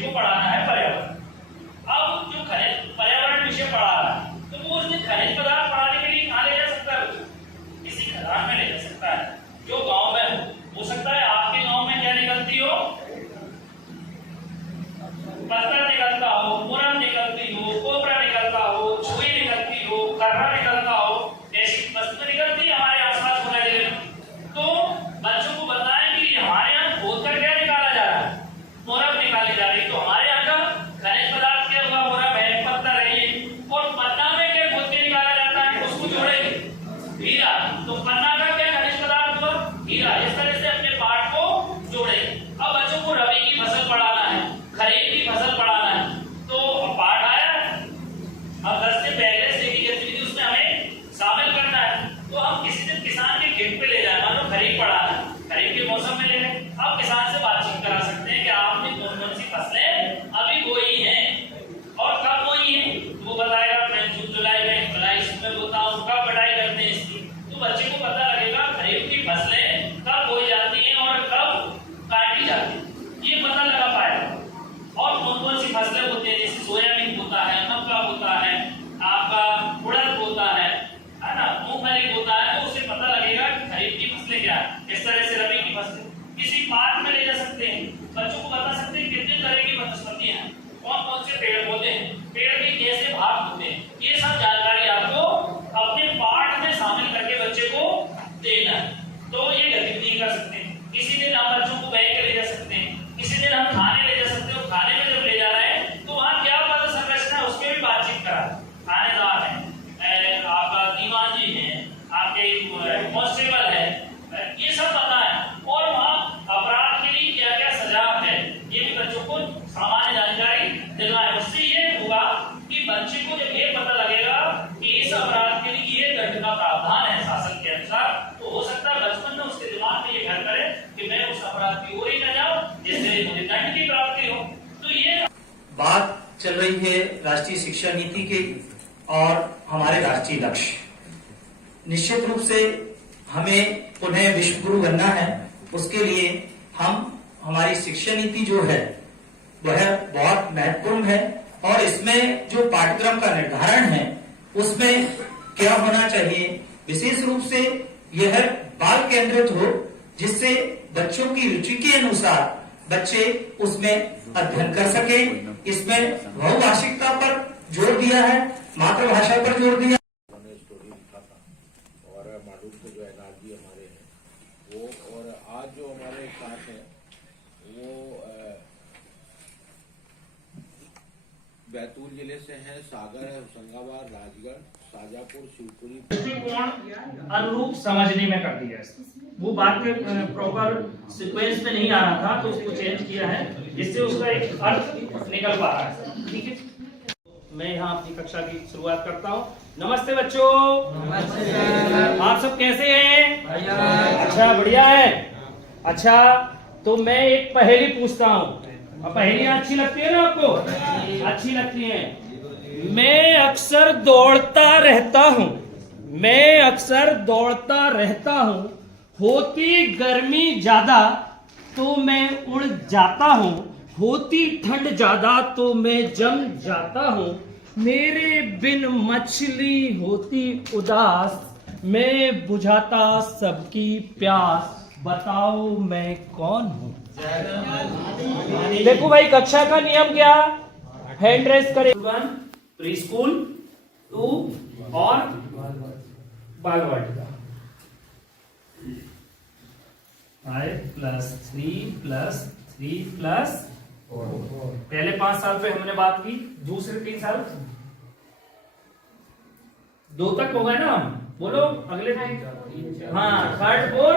विषय को पढ़ाना है पर्यावरण। अब जो खनिज पर्यावरण विषय पढ़ा रहा है तो वो उसने खनिज पदार्थ पढ़ाने के लिए कहाँ ले जा सकता है? किसी खदान में ले जा सकता है जो गांव में हो सकता है आपके गांव में क्या निकलती हो, पत्थर निकलता हो, मुरम निकलती हो, कोबरा निकलता हो, छुई निकलती हो, कर्रा निकलता हो, ऐसी वस्तु निकलती है हमारे आसपास होने लगे। तो बच्चों को बताएं कि हमारे यहाँ खोदकर क्या निकाला जा रहा है, मुरम निकाली जा रही है। तो हमारे यहाँ का खनिज पदार्थ क्या हुआ, मुरम है, पत्थर है ये। और पन्ना में क्या खोद के निकाला जाता है, उसको जोड़ेंगे हीरा। तो पन्ना का क्या खनिज पदार्थ हुआ, हीरा। इस तरह से अपने पाठ को जोड़ेंगे। अब बच्चों को रबी की फसल पढ़ाना है, खरीफ की फसल पढ़ाना है, तो पाठ आया। अब 10 से पहले से की गतिविधि उसमें हमें शामिल करना है। तो हम किसी दिन किसान के खेत पे ले जाए, मान लो खरीफ पढ़ाना है, खरीफ के मौसम में ले गए, आप किसान से बातचीत करा सकते हैं कि आपने कौन कौन सी फसलें अभी बोई हैं और कब बोई हैं। वो बताएगा मैं जून जुलाई में, जुलाई में बोता हूँ, कब कटाई करते हैं इसकी। तो बच्चे को पता लगेगा खरीफ की फसलें कब बोई जाती हैं और कब काटी जाती है, ये पता लगा पाएगा। और कौन कौन सी फसलें होती हैं, जैसे सोयाबीन होता है, मक्का होता है, आपका उड़द होता है ना, मूंगफली होता है। तो उसे पता लगेगा कि खरीफ की फसलें क्या है। इस तरह से रबी की फसलें किसी पार्क में ले जा सकते हैं, बच्चों को बता सकते हैं कितने तरह की वनस्पतियां हैं, कौन कौन से पेड़ पौधे हैं, पेड़ के कैसे भाग होते हैं। ये सब जानकारी आपको अपने पाठ में शामिल करके बच्चे को देना है। तो ये गतिविधि कर सकते हैं। किसी दिन हम बच्चों को बह के ले जा सकते हैं, किसी दिन हम खाने ले जा सकते हो। खाने में जब ले जा रहे हैं तो वहाँ क्या पद संरचना है उसके भी बातचीत करा। थानेदार है, आपका दीवान जी है, आपके कांस्टेबल है, ये सब पता है। और वहाँ अपराध के लिए क्या क्या सजा है ये भी बच्चों को सामान्य जानकारी दिलवाए। उससे ये होगा कि बच्चे को जब ये पता लगेगा कि इस अपराध के लिए ये दंड का प्रावधान है शासन के अनुसार, तो हो सकता है बचपन में उसके दिमाग में ये घर करे कि मैं उस अपराध की ओर ही न जाऊं जिससे मुझे दंड की प्राप्ति हो। तो ये बात चल रही है राष्ट्रीय शिक्षा नीति की और हमारे राष्ट्रीय लक्ष्य। निश्चित रूप से हमें पुनः विश्व गुरु बनना है। उसके लिए हमारी शिक्षा नीति जो है वह बहुत महत्वपूर्ण है और इसमें जो पाठ्यक्रम का निर्धारण है उसमें क्या होना चाहिए, विशेष रूप से यह बाल केंद्रित हो, जिससे बच्चों की रुचि के अनुसार बच्चे उसमें अध्ययन कर सके। इसमें बहुभाषिकता पर जोर दिया है, मातृभाषा पर जोर दिया। स्टोरी लिखा था और माडूल के जो एनआरजी हमारे हैं वो, और आज जो हमारे साथ हैं वो बैतूल जिले से हैं, सागर है, होशंगाबाद, राजगढ़, शाजापुर, शिवपुरी। दृष्टिकोण अनुरूप समझने में कर दिया है। वो बात के प्रॉपर सीक्वेंस में नहीं आ रहा था तो उसको चेंज किया है जिससे उसका एक अर्थ निकल पा रहा है। ठीक है, मैं यहाँ अपनी कक्षा की शुरुआत करता हूँ। नमस्ते बच्चों। नमस्ते। आप सब कैसे हैं? अच्छा, बढ़िया है। अच्छा, तो मैं एक पहेली पूछता हूँ। पहेलियां अच्छी लगती है ना आपको? अच्छी लगती हैं। मैं अक्सर दौड़ता रहता हूँ, मैं अक्सर दौड़ता रहता हूँ, होती गर्मी ज्यादा तो मैं उड़ जाता हूँ, होती ठंड ज्यादा तो मैं जम जाता हूँ, मेरे बिन मछली होती उदास, मैं बुझाता सबकी प्यास, बताओ मैं कौन हूँ? देखो भाई, कक्षा का नियम क्या, हैंड रेस करें। 1 प्री स्कूल, 2 और बाल वाटिका। 5 + 3 + 3 + 4। पहले 5 साल पे हमने बात की, दूसरे 3 साल 2 तक हो गए ना हम। बोलो अगले टाइम। हाँ, 3rd 4